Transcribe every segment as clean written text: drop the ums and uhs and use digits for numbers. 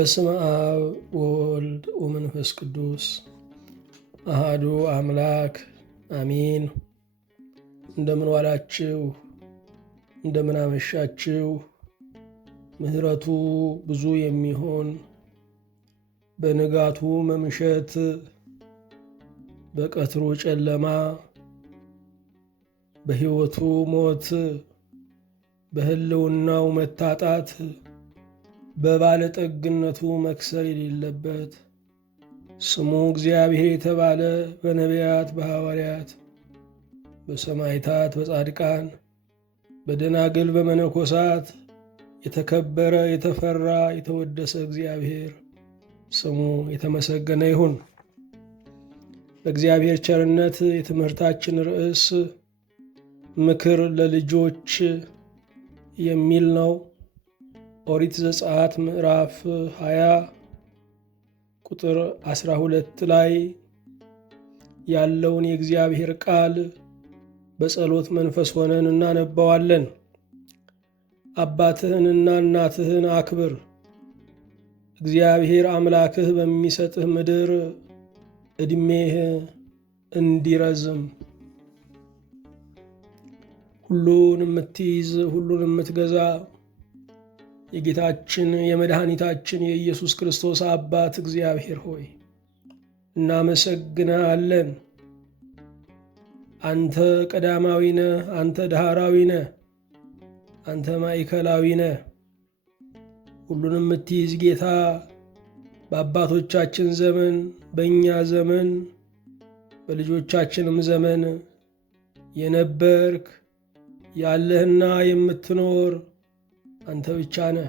በስመ አብ ወወልድ ወመንፈስ ቅዱስ አሃዱ አምላክ አሜን። እንደምን ዋላችሁ? እንደምን አመሻችሁ? ምሕረቱ ብዙ የሚሆን በንጋቱ መምሸት በቀትሩ ጨለማ በሕይወቱ ሞት በሕልውናው መታጣት በባለጠግነቱ መክሰር የሌለበት ስሙ እግዚአብሔር የተባለ በነቢያት በሐዋርያት በሰማዕታት በጻድቃን በደናግል በመነኮሳት የተከበረ የተፈራ የተወደሰ እግዚአብሔር ስሙ የተመሰገነ ይሁን። በእግዚአብሔር ቸርነት የትምህርታችን ርዕስ ምክር ለልጆች የሚል ነው። ኦሪት ዘጸአት ምዕራፍ 20 ቁጥር 12 ላይ ያለውን የእግዚአብሔር ቃል በጸሎት መንፈስ ሆነን እናነባዋለን። አባትህንና እናትህን አክብር፣ እግዚአብሔር አምላክህ በሚሰጥህ ምድር ዕድሜህ እንዲረዝም። ሁሉን የምትይዝ ሁሉን የምትገዛ የጌታችን የመድኃኒታችን የኢየሱስ ክርስቶስ አባት እግዚአብሔር ሆይ እናመሰግንሃለን። አንተ ቀዳማዊ ነህ፣ አንተ ዳህራዊ ነህ፣ አንተ ማዕከላዊ ነህ። ሁሉን የምትይዝ ጌታ በአባቶቻችን ዘመን በእኛ ዘመን በልጆቻችንም ዘመን የነበርክ ያለህና የምትኖር አንተ ብቻ ነህ።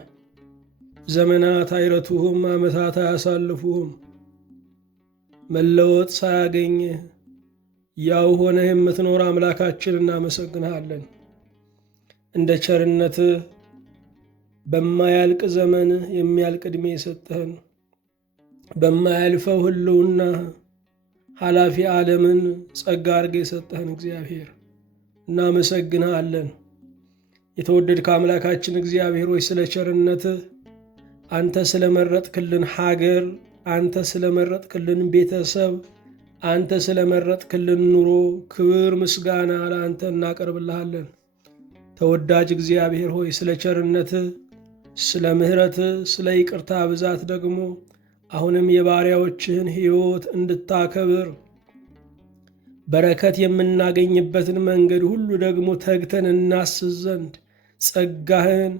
ዘመናት አይረቱህም፣ ዓመታት አያሳልፉህም። መለወጥ ሳያገኝህ ያው ሆነህ የምትኖር አምላካችን እናመሰግንሃለን። እንደ ቸርነትህ በማያልቅ ዘመን የሚያልቅ ዕድሜ የሰጠህን፣ በማያልፈው ሕልውና ኃላፊ ዓለምን ጸጋ አድርገህ የሰጠህን እግዚአብሔር እናመሰግንሃለን። የተወደድክ አምላካችን እግዚአብሔር ሆይ ስለ ቸርነትህ አንተ ስለመረጥክልን ሀገር፣ አንተ ስለመረጥክልን ቤተሰብ፣ አንተ ስለመረጥክልን ኑሮ ክብር ምስጋና ለአንተ እናቀርብልሃለን። ተወዳጅ እግዚአብሔር ሆይ ስለ ቸርነትህ፣ ስለ ምሕረትህ፣ ስለ ይቅርታ ብዛት ደግሞ አሁንም የባሪያዎችህን ሕይወት እንድታከብር በረከት የምናገኝበትን መንገድ ሁሉ ደግሞ ተግተን እናስዝ ዘንድ ጸጋህን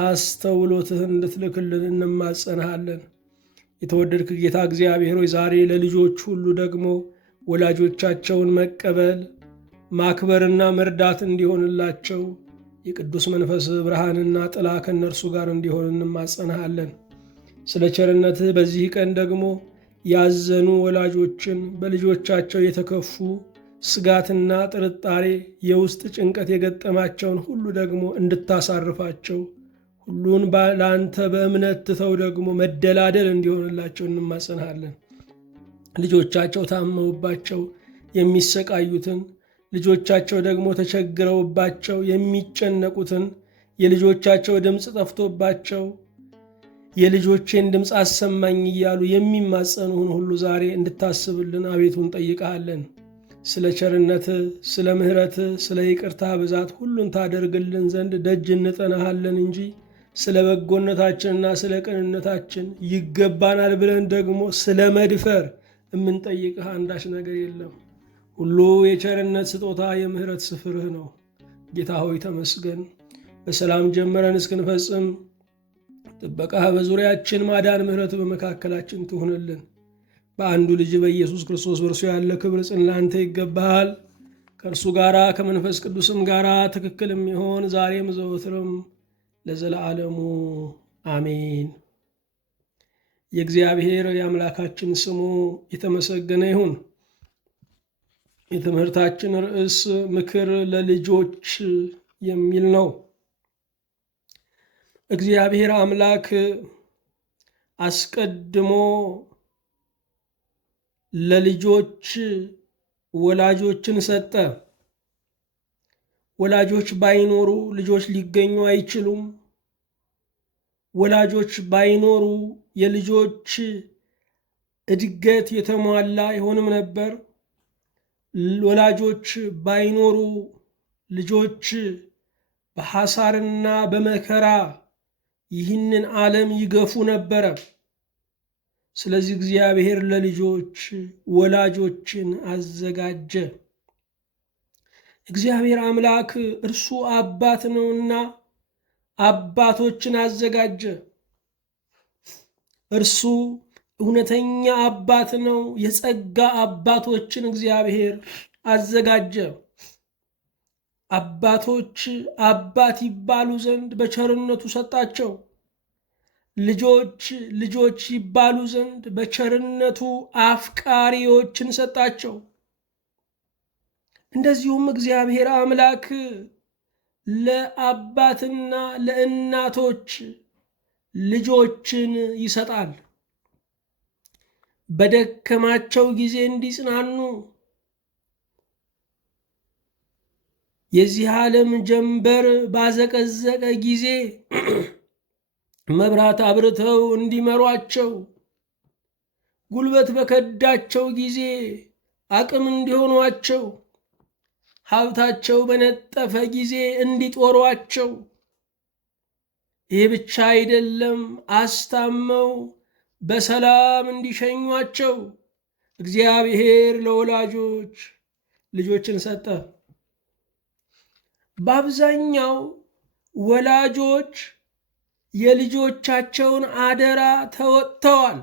አስተውሎትህን እንድትልክልን እንማጸንሃለን። የተወደድክ ጌታ እግዚአብሔር ሆይ ዛሬ ለልጆች ሁሉ ደግሞ ወላጆቻቸውን መቀበል ማክበርና መርዳት እንዲሆንላቸው የቅዱስ መንፈስ ብርሃንና ጥላ ከእነርሱ ጋር እንዲሆን እንማጸንሃለን። ስለ ቸርነትህ በዚህ ቀን ደግሞ ያዘኑ ወላጆችን በልጆቻቸው የተከፉ ስጋትና ጥርጣሬ የውስጥ ጭንቀት የገጠማቸውን ሁሉ ደግሞ እንድታሳርፋቸው ሁሉን ለአንተ በእምነት ትተው ደግሞ መደላደል እንዲሆንላቸው እንማጸንሃለን። ልጆቻቸው ታመውባቸው የሚሰቃዩትን፣ ልጆቻቸው ደግሞ ተቸግረውባቸው የሚጨነቁትን፣ የልጆቻቸው ድምፅ ጠፍቶባቸው የልጆቼን ድምፅ አሰማኝ እያሉ የሚማጸኑህን ሁሉ ዛሬ እንድታስብልን አቤቱ እንጠይቅሃለን። ስለ ቸርነትህ፣ ስለ ምሕረትህ፣ ስለ ይቅርታ ብዛት ሁሉን ታደርግልን ዘንድ ደጅ እንጠናሃለን እንጂ ስለ በጎነታችንና ስለ ቅንነታችን ይገባናል ብለን ደግሞ ስለ መድፈር የምንጠይቅህ አንዳች ነገር የለም። ሁሉ የቸርነት ስጦታ የምሕረት ስፍርህ ነው። ጌታ ሆይ ተመስገን። በሰላም ጀምረን እስክንፈጽም ጥበቃህ በዙሪያችን፣ ማዳን ምሕረት በመካከላችን ትሁንልን። በአንዱ ልጅ በኢየሱስ ክርስቶስ በእርሱ ያለ ክብር ጽን ላንተ ይገባሃል። ከእርሱ ጋር ከመንፈስ ቅዱስም ጋር ትክክል የሚሆን ዛሬም ዘወትርም ለዘለዓለሙ አሜን። የእግዚአብሔር የአምላካችን ስሙ የተመሰገነ ይሁን። የትምህርታችን ርዕስ ምክር ለልጆች የሚል ነው። እግዚአብሔር አምላክ አስቀድሞ ለልጆች ወላጆችን ሰጠ። ወላጆች ባይኖሩ ልጆች ሊገኙ አይችሉም። ወላጆች ባይኖሩ የልጆች እድገት የተሟላ አይሆንም ነበር። ወላጆች ባይኖሩ ልጆች በሐሳርና በመከራ ይህንን ዓለም ይገፉ ነበረ። ስለዚህ እግዚአብሔር ለልጆች ወላጆችን አዘጋጀ። እግዚአብሔር አምላክ እርሱ አባት ነውና አባቶችን አዘጋጀ። እርሱ እውነተኛ አባት ነው። የጸጋ አባቶችን እግዚአብሔር አዘጋጀ። አባቶች አባት ይባሉ ዘንድ በቸርነቱ ሰጣቸው። ልጆች ልጆች ይባሉ ዘንድ በቸርነቱ አፍቃሪዎችን ሰጣቸው። እንደዚሁም እግዚአብሔር አምላክ ለአባትና ለእናቶች ልጆችን ይሰጣል። በደከማቸው ጊዜ እንዲጽናኑ፣ የዚህ ዓለም ጀንበር ባዘቀዘቀ ጊዜ መብራት አብርተው እንዲመሯቸው፣ ጉልበት በከዳቸው ጊዜ አቅም እንዲሆኗቸው፣ ሀብታቸው በነጠፈ ጊዜ እንዲጦሯቸው። ይህ ብቻ አይደለም፣ አስታመው በሰላም እንዲሸኟቸው እግዚአብሔር ለወላጆች ልጆችን ሰጠ። በአብዛኛው ወላጆች የልጆቻቸውን አደራ ተወጥተዋል።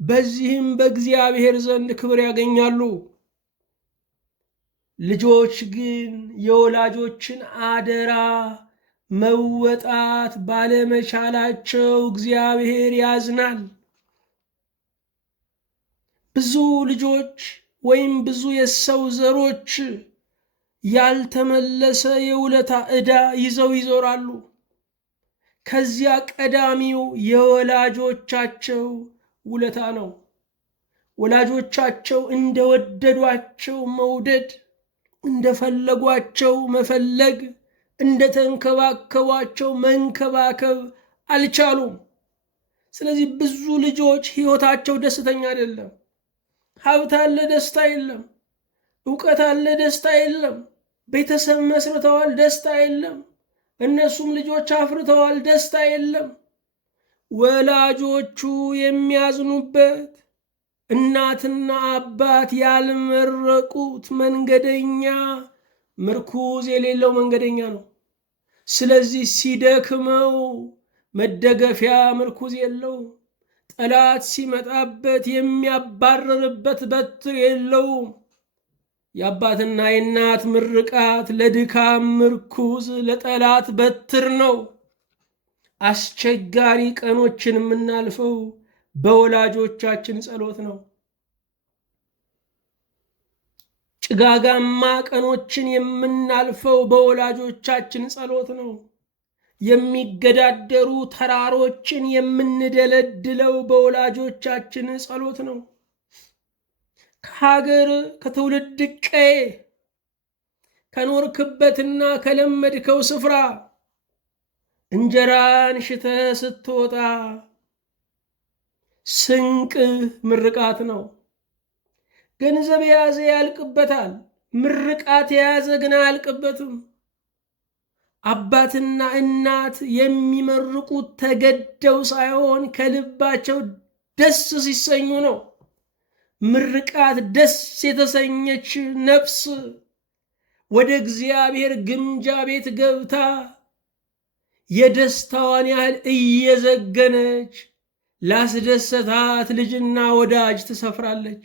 በዚህም በእግዚአብሔር ዘንድ ክብር ያገኛሉ። ልጆች ግን የወላጆችን አደራ መወጣት ባለመቻላቸው እግዚአብሔር ያዝናል። ብዙ ልጆች ወይም ብዙ የሰው ዘሮች ያልተመለሰ የውለታ ዕዳ ይዘው ይዞራሉ። ከዚያ ቀዳሚው የወላጆቻቸው ውለታ ነው። ወላጆቻቸው እንደወደዷቸው መውደድ፣ እንደፈለጓቸው መፈለግ፣ እንደተንከባከቧቸው መንከባከብ አልቻሉም። ስለዚህ ብዙ ልጆች ሕይወታቸው ደስተኛ አይደለም። ሀብት አለ፣ ደስታ የለም። እውቀት አለ፣ ደስታ የለም። ቤተሰብ መስርተዋል፣ ደስታ የለም። እነሱም ልጆች አፍርተዋል፣ ደስታ የለም። ወላጆቹ የሚያዝኑበት እናትና አባት ያልመረቁት መንገደኛ ምርኩዝ የሌለው መንገደኛ ነው። ስለዚህ ሲደክመው መደገፊያ ምርኩዝ የለውም። ጠላት ሲመጣበት የሚያባረርበት በትር የለውም። የአባትና የእናት ምርቃት ለድካም ምርኩዝ፣ ለጠላት በትር ነው። አስቸጋሪ ቀኖችን የምናልፈው በወላጆቻችን ጸሎት ነው። ጭጋጋማ ቀኖችን የምናልፈው በወላጆቻችን ጸሎት ነው። የሚገዳደሩ ተራሮችን የምንደለድለው በወላጆቻችን ጸሎት ነው። ከሀገር ከትውልድ ቀዬ ከኖርክበትና ከለመድከው ስፍራ እንጀራን ሽተህ ስትወጣ ስንቅህ ምርቃት ነው። ገንዘብ የያዘ ያልቅበታል፣ ምርቃት የያዘ ግን አያልቅበትም። አባትና እናት የሚመርቁት ተገደው ሳይሆን ከልባቸው ደስ ሲሰኙ ነው። ምርቃት ደስ የተሰኘች ነፍስ ወደ እግዚአብሔር ግምጃ ቤት ገብታ የደስታዋን ያህል እየዘገነች ላስደሰታት ልጅና ወዳጅ ትሰፍራለች።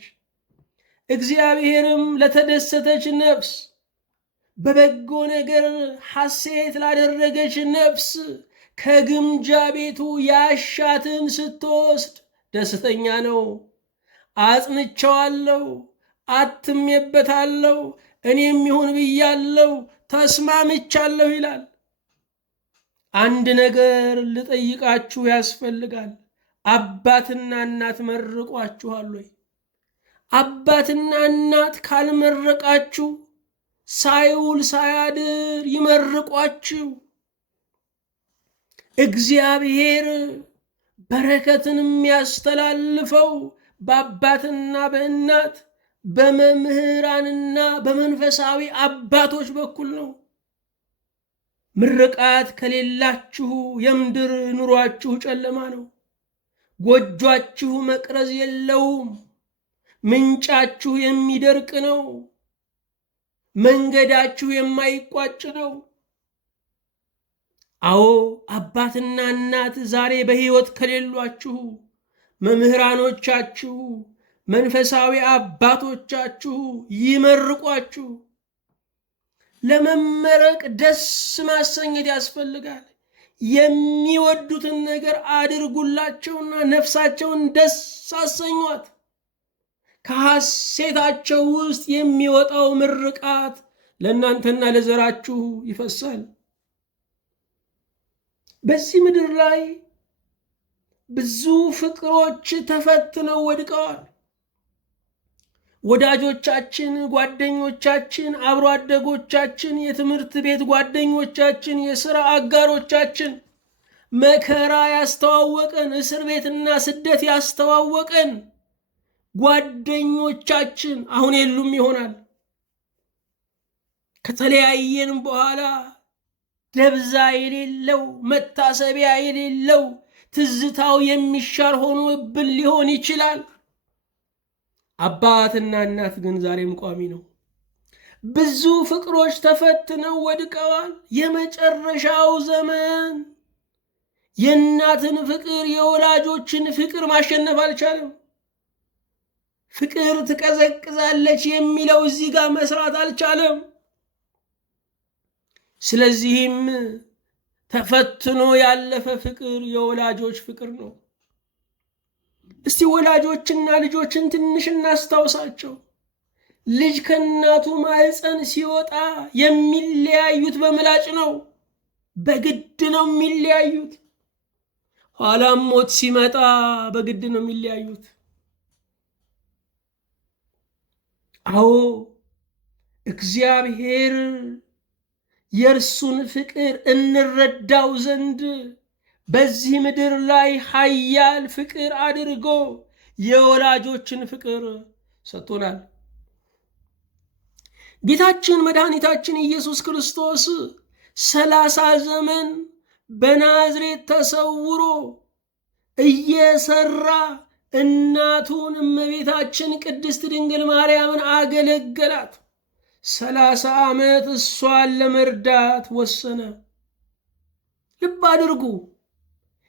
እግዚአብሔርም ለተደሰተች ነፍስ፣ በበጎ ነገር ሐሴት ላደረገች ነፍስ ከግምጃ ቤቱ ያሻትን ስትወስድ ደስተኛ ነው። አጽንቼዋለሁ፣ አትሜበታለሁ፣ እኔም ይሁን ብያለሁ፣ ተስማምቻለሁ ይላል። አንድ ነገር ልጠይቃችሁ ያስፈልጋል። አባትና እናት መርቋችኋል ወይ? አባትና እናት ካልመረቃችሁ ሳይውል ሳያድር ይመርቋችሁ። እግዚአብሔር በረከትን የሚያስተላልፈው በአባትና በእናት በመምህራንና በመንፈሳዊ አባቶች በኩል ነው። ምርቃት ከሌላችሁ የምድር ኑሯችሁ ጨለማ ነው። ጎጇችሁ መቅረዝ የለውም። ምንጫችሁ የሚደርቅ ነው። መንገዳችሁ የማይቋጭ ነው። አዎ አባትና እናት ዛሬ በሕይወት ከሌሏችሁ መምህራኖቻችሁ፣ መንፈሳዊ አባቶቻችሁ ይመርቋችሁ። ለመመረቅ ደስ ማሰኘት ያስፈልጋል። የሚወዱትን ነገር አድርጉላቸውና ነፍሳቸውን ደስ አሰኟት። ከሐሴታቸው ውስጥ የሚወጣው ምርቃት ለእናንተና ለዘራችሁ ይፈሳል። በዚህ ምድር ላይ ብዙ ፍቅሮች ተፈትነው ወድቀዋል። ወዳጆቻችን፣ ጓደኞቻችን፣ አብሮ አደጎቻችን፣ የትምህርት ቤት ጓደኞቻችን፣ የሥራ አጋሮቻችን፣ መከራ ያስተዋወቀን፣ እስር ቤትና ስደት ያስተዋወቀን ጓደኞቻችን አሁን የሉም ይሆናል። ከተለያየን በኋላ ደብዛ የሌለው መታሰቢያ የሌለው ትዝታው የሚሻር ሆኖብን ሊሆን ይችላል። አባትና እናት ግን ዛሬም ቋሚ ነው። ብዙ ፍቅሮች ተፈትነው ወድቀዋል። የመጨረሻው ዘመን የእናትን ፍቅር የወላጆችን ፍቅር ማሸነፍ አልቻለም። ፍቅር ትቀዘቅዛለች የሚለው እዚህ ጋር መስራት አልቻለም። ስለዚህም ተፈትኖ ያለፈ ፍቅር የወላጆች ፍቅር ነው። እስቲ ወላጆችና ልጆችን ትንሽ እናስታውሳቸው። ልጅ ከእናቱ ማህፀን ሲወጣ የሚለያዩት በምላጭ ነው፣ በግድ ነው የሚለያዩት። ኋላም ሞት ሲመጣ በግድ ነው የሚለያዩት። አዎ እግዚአብሔር የእርሱን ፍቅር እንረዳው ዘንድ በዚህ ምድር ላይ ኃያል ፍቅር አድርጎ የወላጆችን ፍቅር ሰጥቶናል። ጌታችን መድኃኒታችን ኢየሱስ ክርስቶስ 30 ዘመን በናዝሬት ተሰውሮ እየሰራ እናቱን እመቤታችን ቅድስት ድንግል ማርያምን አገለገላት። 30 ዓመት እሷን ለመርዳት ወሰነ። ልብ አድርጉ፣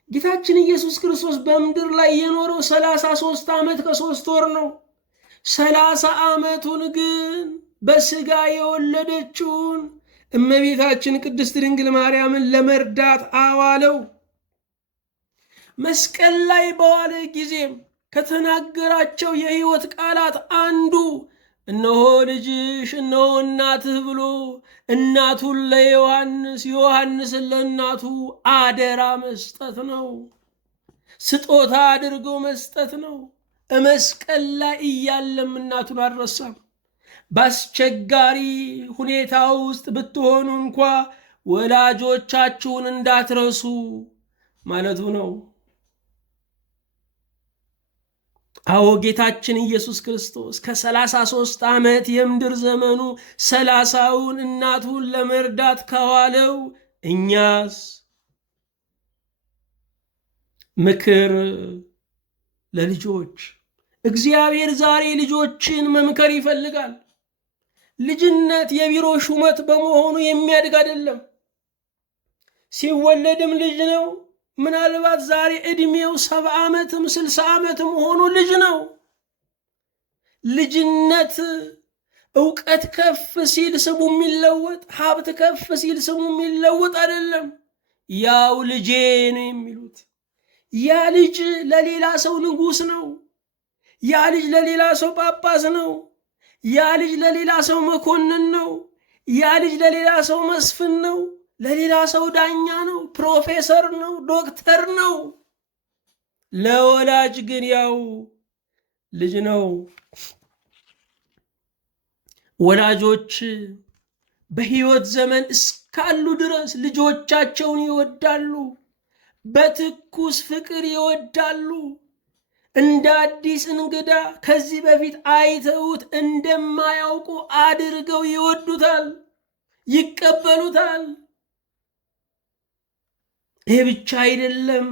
ጌታችን ኢየሱስ ክርስቶስ በምድር ላይ የኖረው 33 ዓመት ከ3 ወር ነው። 30 ዓመቱን ግን በሥጋ የወለደችውን እመቤታችን ቅድስት ድንግል ማርያምን ለመርዳት አዋለው። መስቀል ላይ በዋለ ጊዜም ከተናገራቸው የሕይወት ቃላት አንዱ እነሆ ልጅሽ፣ እነሆ እናትህ ብሎ እናቱን ለዮሐንስ፣ ዮሐንስን ለእናቱ አደራ መስጠት ነው። ስጦታ አድርጎ መስጠት ነው። መስቀል ላይ እያለም እናቱን አልረሳም። በአስቸጋሪ ሁኔታ ውስጥ ብትሆኑ እንኳ ወላጆቻችሁን እንዳትረሱ ማለቱ ነው። አዎ ጌታችን ኢየሱስ ክርስቶስ ከ33 ዓመት የምድር ዘመኑ 30ውን እናቱን ለመርዳት ከዋለው እኛስ? ምክር ለልጆች። እግዚአብሔር ዛሬ ልጆችን መምከር ይፈልጋል። ልጅነት የቢሮ ሹመት በመሆኑ የሚያድግ አይደለም። ሲወለድም ልጅ ነው። ምናልባት ዛሬ ዕድሜው 70 ዓመትም 60 ዓመትም ሆኖ ልጅ ነው። ልጅነት ዕውቀት ከፍ ሲል ስሙ የሚለወጥ፣ ሀብት ከፍ ሲል ስሙ የሚለወጥ አይደለም። ያው ልጄ ነው የሚሉት። ያ ልጅ ለሌላ ሰው ንጉሥ ነው። ያ ልጅ ለሌላ ሰው ጳጳስ ነው። ያ ልጅ ለሌላ ሰው መኮንን ነው። ያ ልጅ ለሌላ ሰው መስፍን ነው። ለሌላ ሰው ዳኛ ነው፣ ፕሮፌሰር ነው፣ ዶክተር ነው። ለወላጅ ግን ያው ልጅ ነው። ወላጆች በሕይወት ዘመን እስካሉ ድረስ ልጆቻቸውን ይወዳሉ። በትኩስ ፍቅር ይወዳሉ። እንደ አዲስ እንግዳ ከዚህ በፊት አይተውት እንደማያውቁ አድርገው ይወዱታል፣ ይቀበሉታል። ይህ ብቻ አይደለም፣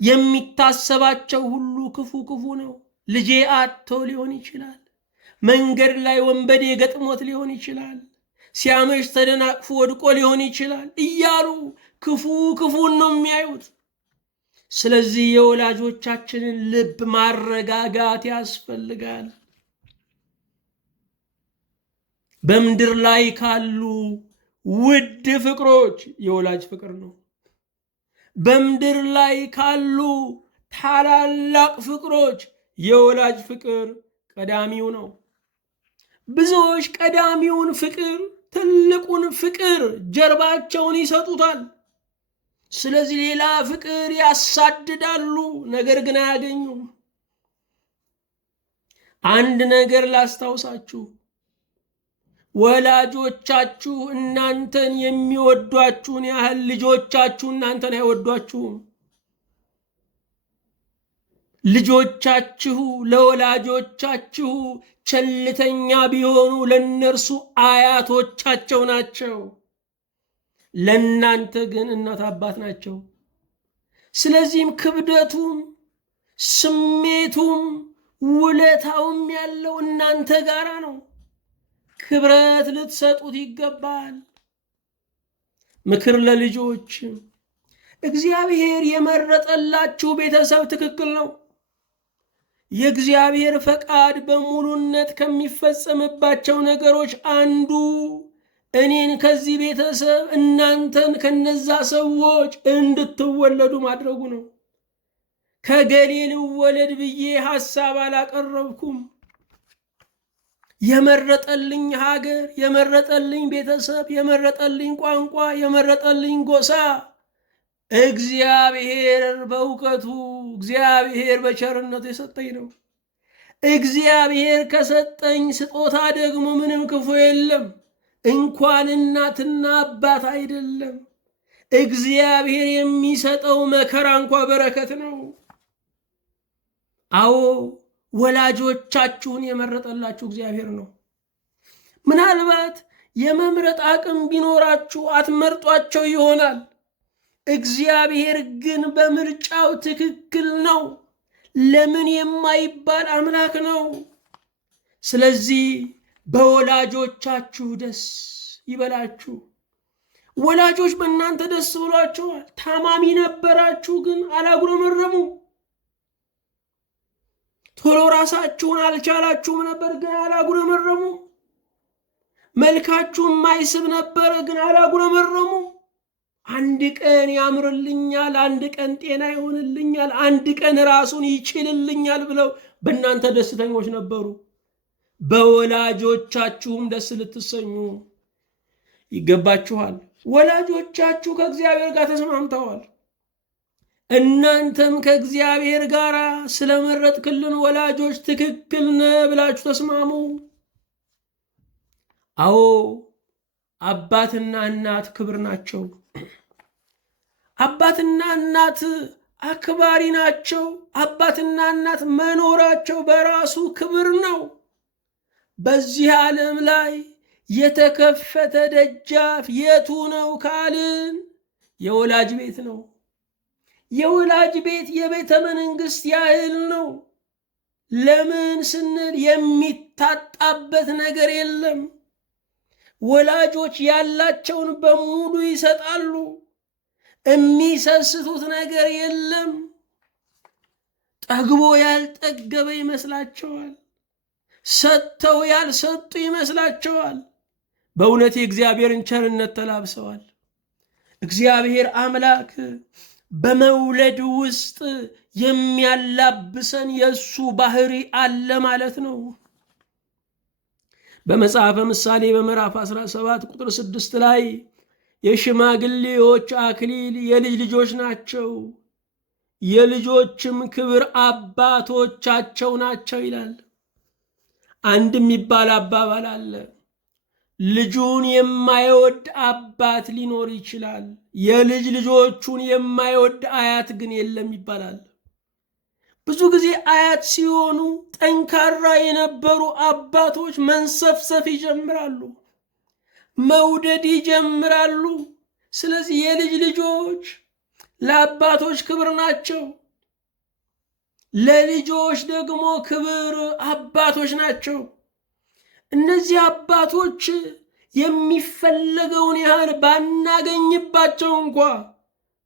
የሚታሰባቸው ሁሉ ክፉ ክፉ ነው። ልጄ አጥቶ ሊሆን ይችላል፣ መንገድ ላይ ወንበዴ ገጥሞት ሊሆን ይችላል፣ ሲያመሽ ተደናቅፎ ወድቆ ሊሆን ይችላል እያሉ ክፉ ክፉን ነው የሚያዩት። ስለዚህ የወላጆቻችንን ልብ ማረጋጋት ያስፈልጋል። በምድር ላይ ካሉ ውድ ፍቅሮች የወላጅ ፍቅር ነው። በምድር ላይ ካሉ ታላላቅ ፍቅሮች የወላጅ ፍቅር ቀዳሚው ነው። ብዙዎች ቀዳሚውን ፍቅር፣ ትልቁን ፍቅር ጀርባቸውን ይሰጡታል። ስለዚህ ሌላ ፍቅር ያሳድዳሉ፣ ነገር ግን አያገኙም። አንድ ነገር ላስታውሳችሁ፣ ወላጆቻችሁ እናንተን የሚወዷችሁን ያህል ልጆቻችሁ እናንተን አይወዷችሁም። ልጆቻችሁ ለወላጆቻችሁ ቸልተኛ ቢሆኑ ለነርሱ አያቶቻቸው ናቸው። ለእናንተ ግን እናት አባት ናቸው። ስለዚህም ክብደቱም ስሜቱም ውለታውም ያለው እናንተ ጋራ ነው። ክብረት ልትሰጡት ይገባል። ምክር ለልጆች፣ እግዚአብሔር የመረጠላችሁ ቤተሰብ ትክክል ነው። የእግዚአብሔር ፈቃድ በሙሉነት ከሚፈጸምባቸው ነገሮች አንዱ እኔን ከዚህ ቤተሰብ እናንተን ከነዛ ሰዎች እንድትወለዱ ማድረጉ ነው። ከገሌ ልወለድ ብዬ ሐሳብ አላቀረብኩም። የመረጠልኝ ሀገር፣ የመረጠልኝ ቤተሰብ፣ የመረጠልኝ ቋንቋ፣ የመረጠልኝ ጎሳ እግዚአብሔር በእውቀቱ፣ እግዚአብሔር በቸርነቱ የሰጠኝ ነው። እግዚአብሔር ከሰጠኝ ስጦታ ደግሞ ምንም ክፉ የለም። እንኳን እናትና አባት አይደለም፣ እግዚአብሔር የሚሰጠው መከራ እንኳ በረከት ነው። አዎ ወላጆቻችሁን የመረጠላችሁ እግዚአብሔር ነው። ምናልባት የመምረጥ አቅም ቢኖራችሁ አትመርጧቸው ይሆናል። እግዚአብሔር ግን በምርጫው ትክክል ነው። ለምን የማይባል አምላክ ነው። ስለዚህ በወላጆቻችሁ ደስ ይበላችሁ። ወላጆች በእናንተ ደስ ብሏቸዋል። ታማሚ ነበራችሁ፣ ግን አላጉረመረሙ። ቶሎ ራሳችሁን አልቻላችሁም ነበር፣ ግን አላጉረመረሙ። መልካችሁን ማይስብ ነበረ፣ ግን አላጉረመረሙ። አንድ ቀን ያምርልኛል፣ አንድ ቀን ጤና ይሆንልኛል፣ አንድ ቀን ራሱን ይችልልኛል ብለው በእናንተ ደስተኞች ነበሩ። በወላጆቻችሁም ደስ ልትሰኙ ይገባችኋል። ወላጆቻችሁ ከእግዚአብሔር ጋር ተስማምተዋል። እናንተም ከእግዚአብሔር ጋር ስለመረጥክልን ወላጆች ትክክል ነህ ብላችሁ ተስማሙ። አዎ አባትና እናት ክብር ናቸው። አባትና እናት አክባሪ ናቸው። አባትና እናት መኖራቸው በራሱ ክብር ነው። በዚህ ዓለም ላይ የተከፈተ ደጃፍ የቱ ነው ካልን የወላጅ ቤት ነው። የወላጅ ቤት የቤተ መንግስት ያህል ነው። ለምን ስንል የሚታጣበት ነገር የለም። ወላጆች ያላቸውን በሙሉ ይሰጣሉ። የሚሰስቱት ነገር የለም። ጠግቦ ያልጠገበ ይመስላቸዋል። ሰጥተው ያልሰጡ ይመስላቸዋል። በእውነት የእግዚአብሔርን ቸርነት ተላብሰዋል። እግዚአብሔር አምላክ በመውለድ ውስጥ የሚያላብሰን የእሱ ባህሪ አለ ማለት ነው። በመጽሐፈ ምሳሌ በምዕራፍ 17 ቁጥር 6 ላይ የሽማግሌዎች አክሊል የልጅ ልጆች ናቸው፣ የልጆችም ክብር አባቶቻቸው ናቸው ይላል። አንድ የሚባል አባባል አለ። ልጁን የማይወድ አባት ሊኖር ይችላል፣ የልጅ ልጆቹን የማይወድ አያት ግን የለም ይባላል። ብዙ ጊዜ አያት ሲሆኑ ጠንካራ የነበሩ አባቶች መንሰፍሰፍ ይጀምራሉ፣ መውደድ ይጀምራሉ። ስለዚህ የልጅ ልጆች ለአባቶች ክብር ናቸው፣ ለልጆች ደግሞ ክብር አባቶች ናቸው። እነዚህ አባቶች የሚፈለገውን ያህል ባናገኝባቸው እንኳ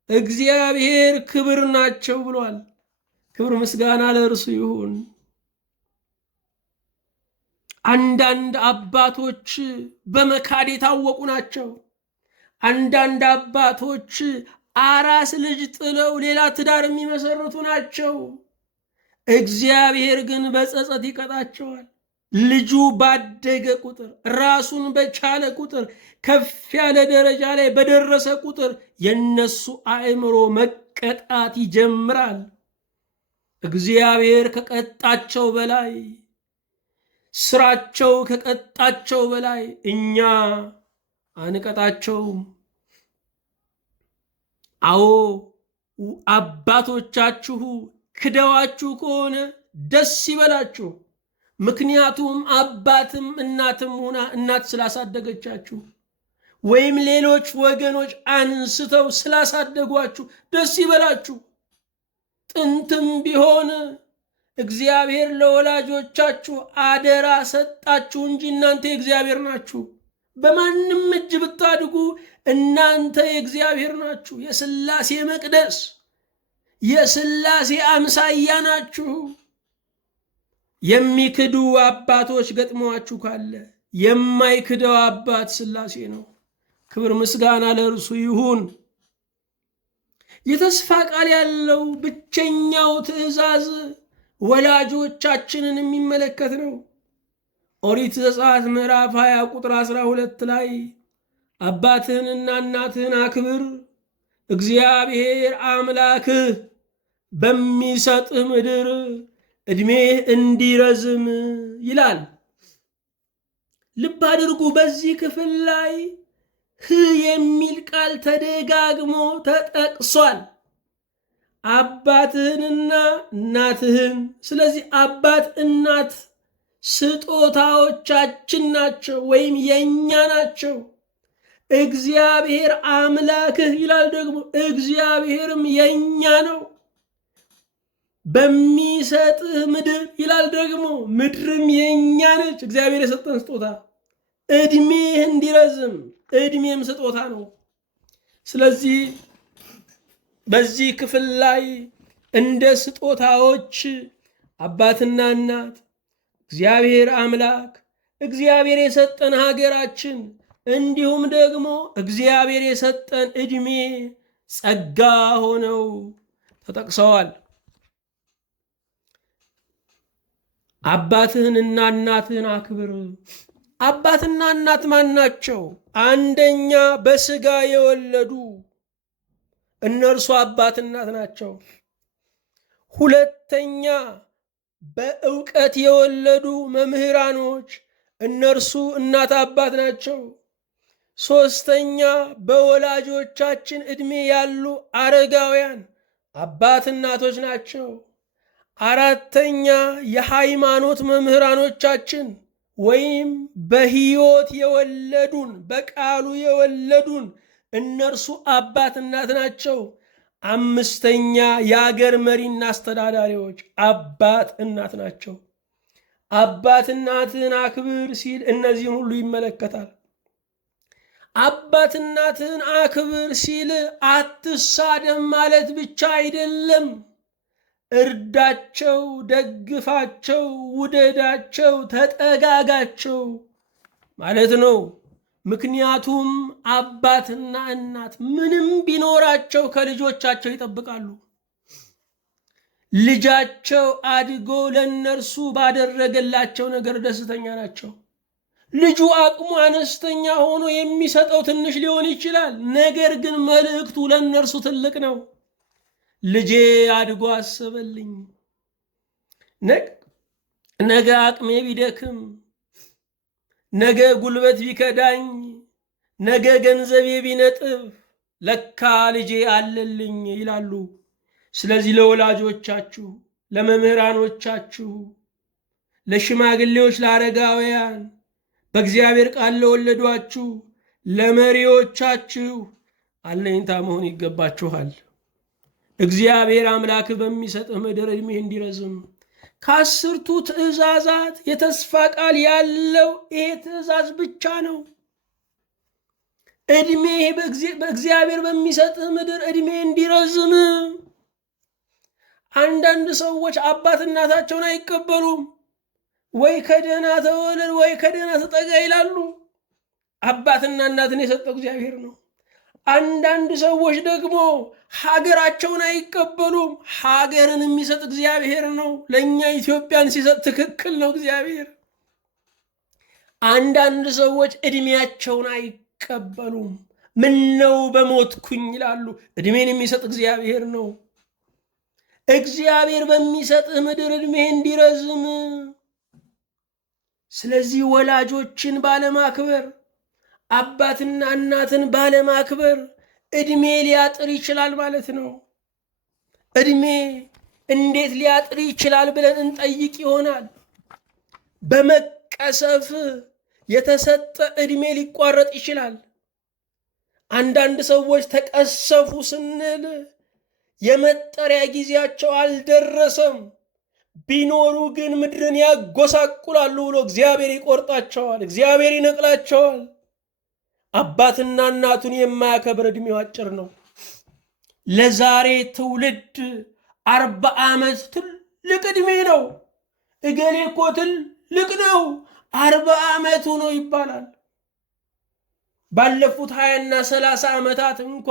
እግዚአብሔር ክብር ናቸው ብሏል። ክብር ምስጋና ለእርሱ ይሁን። አንዳንድ አባቶች በመካድ የታወቁ ናቸው። አንዳንድ አባቶች አራስ ልጅ ጥለው ሌላ ትዳር የሚመሰርቱ ናቸው። እግዚአብሔር ግን በጸጸት ይቀጣቸዋል። ልጁ ባደገ ቁጥር፣ ራሱን በቻለ ቁጥር፣ ከፍ ያለ ደረጃ ላይ በደረሰ ቁጥር የነሱ አእምሮ መቀጣት ይጀምራል። እግዚአብሔር ከቀጣቸው በላይ፣ ስራቸው ከቀጣቸው በላይ እኛ አንቀጣቸውም። አዎ አባቶቻችሁ ክደዋችሁ ከሆነ ደስ ይበላችሁ። ምክንያቱም አባትም እናትም ሆና እናት ስላሳደገቻችሁ ወይም ሌሎች ወገኖች አንስተው ስላሳደጓችሁ ደስ ይበላችሁ። ጥንትም ቢሆን እግዚአብሔር ለወላጆቻችሁ አደራ ሰጣችሁ እንጂ እናንተ የእግዚአብሔር ናችሁ። በማንም እጅ ብታድጉ እናንተ የእግዚአብሔር ናችሁ። የሥላሴ መቅደስ፣ የሥላሴ አምሳያ ናችሁ። የሚክዱ አባቶች ገጥመዋችሁ ካለ የማይክደው አባት ሥላሴ ነው። ክብር ምስጋና ለእርሱ ይሁን። የተስፋ ቃል ያለው ብቸኛው ትእዛዝ ወላጆቻችንን የሚመለከት ነው። ኦሪት ዘጸአት ምዕራፍ 20 ቁጥር 12 ላይ አባትህንና እናትህን አክብር፣ እግዚአብሔር አምላክህ በሚሰጥህ ምድር ዕድሜህ እንዲረዝም ይላል። ልብ አድርጉ። በዚህ ክፍል ላይ የሚል ቃል ተደጋግሞ ተጠቅሷል። አባትህንና እናትህን። ስለዚህ አባት እናት ስጦታዎቻችን ናቸው ወይም የእኛ ናቸው። እግዚአብሔር አምላክህ ይላል ደግሞ እግዚአብሔርም የእኛ ነው። በሚሰጥህ ምድር ይላል ደግሞ ምድርም የእኛ ነች። እግዚአብሔር የሰጠን ስጦታ ዕድሜህ እንዲረዝም፣ ዕድሜም ስጦታ ነው። ስለዚህ በዚህ ክፍል ላይ እንደ ስጦታዎች አባትና እናት፣ እግዚአብሔር አምላክ፣ እግዚአብሔር የሰጠን ሀገራችን፣ እንዲሁም ደግሞ እግዚአብሔር የሰጠን ዕድሜ ጸጋ ሆነው ተጠቅሰዋል። አባትህንና እናትህን አክብር። አባትና እናት ማን ናቸው? አንደኛ በሥጋ የወለዱ እነርሱ አባት እናት ናቸው። ሁለተኛ በእውቀት የወለዱ መምህራኖች እነርሱ እናት አባት ናቸው። ሦስተኛ በወላጆቻችን ዕድሜ ያሉ አረጋውያን አባት እናቶች ናቸው። አራተኛ የሃይማኖት መምህራኖቻችን ወይም በሕይወት የወለዱን በቃሉ የወለዱን እነርሱ አባት እናት ናቸው። አምስተኛ የአገር መሪና አስተዳዳሪዎች አባት እናት ናቸው። አባት እናትህን አክብር ሲል እነዚህን ሁሉ ይመለከታል። አባት እናትህን አክብር ሲል አትሳደብ ማለት ብቻ አይደለም። እርዳቸው፣ ደግፋቸው፣ ውደዳቸው፣ ተጠጋጋቸው ማለት ነው። ምክንያቱም አባትና እናት ምንም ቢኖራቸው ከልጆቻቸው ይጠብቃሉ። ልጃቸው አድጎ ለእነርሱ ባደረገላቸው ነገር ደስተኛ ናቸው። ልጁ አቅሙ አነስተኛ ሆኖ የሚሰጠው ትንሽ ሊሆን ይችላል። ነገር ግን መልእክቱ ለእነርሱ ትልቅ ነው። ልጄ አድጎ አሰበልኝ፣ ነገ አቅሜ ቢደክም፣ ነገ ጉልበት ቢከዳኝ፣ ነገ ገንዘቤ ቢነጥፍ ለካ ልጄ አለልኝ ይላሉ። ስለዚህ ለወላጆቻችሁ፣ ለመምህራኖቻችሁ፣ ለሽማግሌዎች፣ ለአረጋውያን፣ በእግዚአብሔር ቃል ለወለዷችሁ፣ ለመሪዎቻችሁ አለኝታ መሆን ይገባችኋል። እግዚአብሔር አምላክ በሚሰጥህ ምድር ዕድሜ እንዲረዝም ከአስርቱ ትእዛዛት የተስፋ ቃል ያለው ይሄ ትእዛዝ ብቻ ነው። ዕድሜ በእግዚአብሔር በሚሰጥህ ምድር ዕድሜ እንዲረዝም። አንዳንድ ሰዎች አባት እናታቸውን አይቀበሉም። ወይ ከደህና ተወለድ ወይ ከደህና ተጠጋ ይላሉ። አባትና እናትን የሰጠው እግዚአብሔር ነው። አንዳንድ ሰዎች ደግሞ ሀገራቸውን አይቀበሉም። ሀገርን የሚሰጥ እግዚአብሔር ነው። ለእኛ ኢትዮጵያን ሲሰጥ ትክክል ነው እግዚአብሔር። አንዳንድ ሰዎች ዕድሜያቸውን አይቀበሉም። ምነው በሞትኩኝ ይላሉ። ዕድሜን የሚሰጥ እግዚአብሔር ነው። እግዚአብሔር በሚሰጥህ ምድር ዕድሜ እንዲረዝም። ስለዚህ ወላጆችን ባለማክበር፣ አባትና እናትን ባለማክበር ዕድሜ ሊያጥር ይችላል ማለት ነው። ዕድሜ እንዴት ሊያጥር ይችላል ብለን እንጠይቅ ይሆናል። በመቀሰፍ የተሰጠ ዕድሜ ሊቋረጥ ይችላል። አንዳንድ ሰዎች ተቀሰፉ ስንል የመጠሪያ ጊዜያቸው አልደረሰም፣ ቢኖሩ ግን ምድርን ያጎሳቁላሉ ብሎ እግዚአብሔር ይቆርጣቸዋል፣ እግዚአብሔር ይነቅላቸዋል። አባትና እናቱን የማያከብር ዕድሜው አጭር ነው። ለዛሬ ትውልድ 40 ዓመት ትልቅ ዕድሜ ነው። እገሌ እኮ ትልቅ ነው 40 ዓመቱ ነው ይባላል። ባለፉት 20 እና 30 ዓመታት እንኳ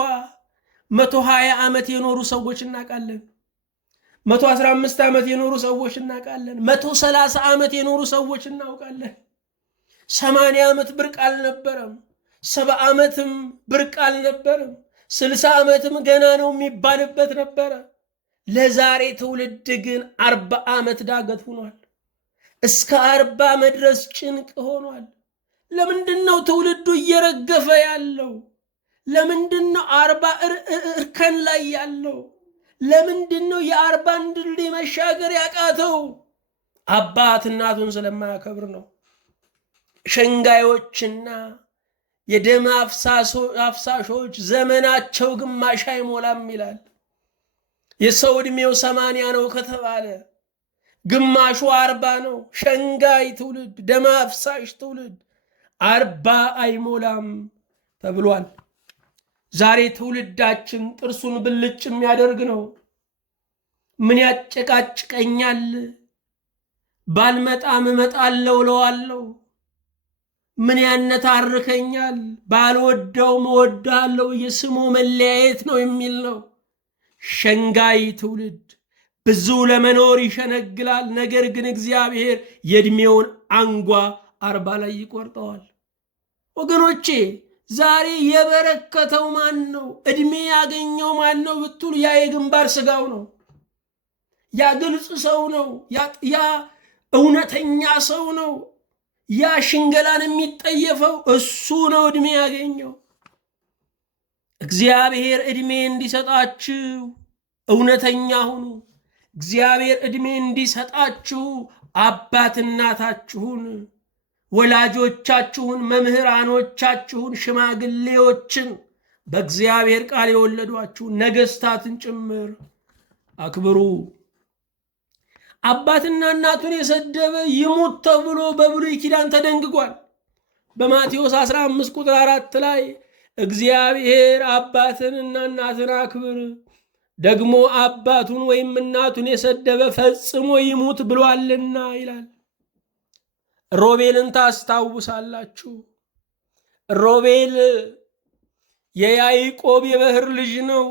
120 ዓመት የኖሩ ሰዎች እናውቃለን። 115 ዓመት የኖሩ ሰዎች እናውቃለን። 130 ዓመት የኖሩ ሰዎች እናውቃለን። 80 ዓመት ብርቅ አልነበረም። 70 ዓመትም ብርቅ አልነበረም። 60 ዓመትም ገና ነው የሚባልበት ነበረ። ለዛሬ ትውልድ ግን 40 ዓመት ዳገት ሆኗል። እስከ 40 መድረስ ጭንቅ ሆኗል። ለምንድን ነው ትውልዱ እየረገፈ ያለው? ለምንድን ነው 40 እርከን ላይ ያለው? ለምንድን ነው የ40 ድልድይ መሻገር ያቃተው? አባት እናቱን ስለማያከብር ነው። ሸንጋዮችና የደም አፍሳሾች ዘመናቸው ግማሽ አይሞላም ይላል። የሰው ዕድሜው 80 ነው ከተባለ ግማሹ 40 ነው። ሸንጋይ ትውልድ፣ ደም አፍሳሽ ትውልድ 40 አይሞላም ተብሏል። ዛሬ ትውልዳችን ጥርሱን ብልጭ የሚያደርግ ነው። ምን ያጨቃጭቀኛል፣ ባልመጣም እመጣለሁ እለዋለሁ። ምን ያነታርከኛል፣ ባልወደውም እወድሃለሁ፣ የስሙ መለያየት ነው የሚል ነው። ሸንጋይ ትውልድ ብዙ ለመኖር ይሸነግላል። ነገር ግን እግዚአብሔር የዕድሜውን አንጓ 40 ላይ ይቆርጠዋል። ወገኖቼ ዛሬ የበረከተው ማን ነው? ዕድሜ ያገኘው ማን ነው ብትሉ ያ የግንባር ስጋው ነው። ያ ግልጽ ሰው ነው። ያ እውነተኛ ሰው ነው። ያ ሽንገላን የሚጠየፈው እሱ ነው ዕድሜ ያገኘው። እግዚአብሔር ዕድሜ እንዲሰጣችሁ እውነተኛ ሁኑ። እግዚአብሔር ዕድሜ እንዲሰጣችሁ አባት እናታችሁን፣ ወላጆቻችሁን፣ መምህራኖቻችሁን፣ ሽማግሌዎችን፣ በእግዚአብሔር ቃል የወለዷችሁ ነገስታትን ጭምር አክብሩ። አባትና እናቱን የሰደበ ይሙት ተብሎ በብሉይ ኪዳን ተደንግጓል። በማቴዎስ 15 ቁጥር 4 ላይ እግዚአብሔር አባትንና እናትን አክብር፣ ደግሞ አባቱን ወይም እናቱን የሰደበ ፈጽሞ ይሙት ብሏልና ይላል። ሮቤልን ታስታውሳላችሁ። ሮቤል የያዕቆብ የበኩር ልጅ ነው።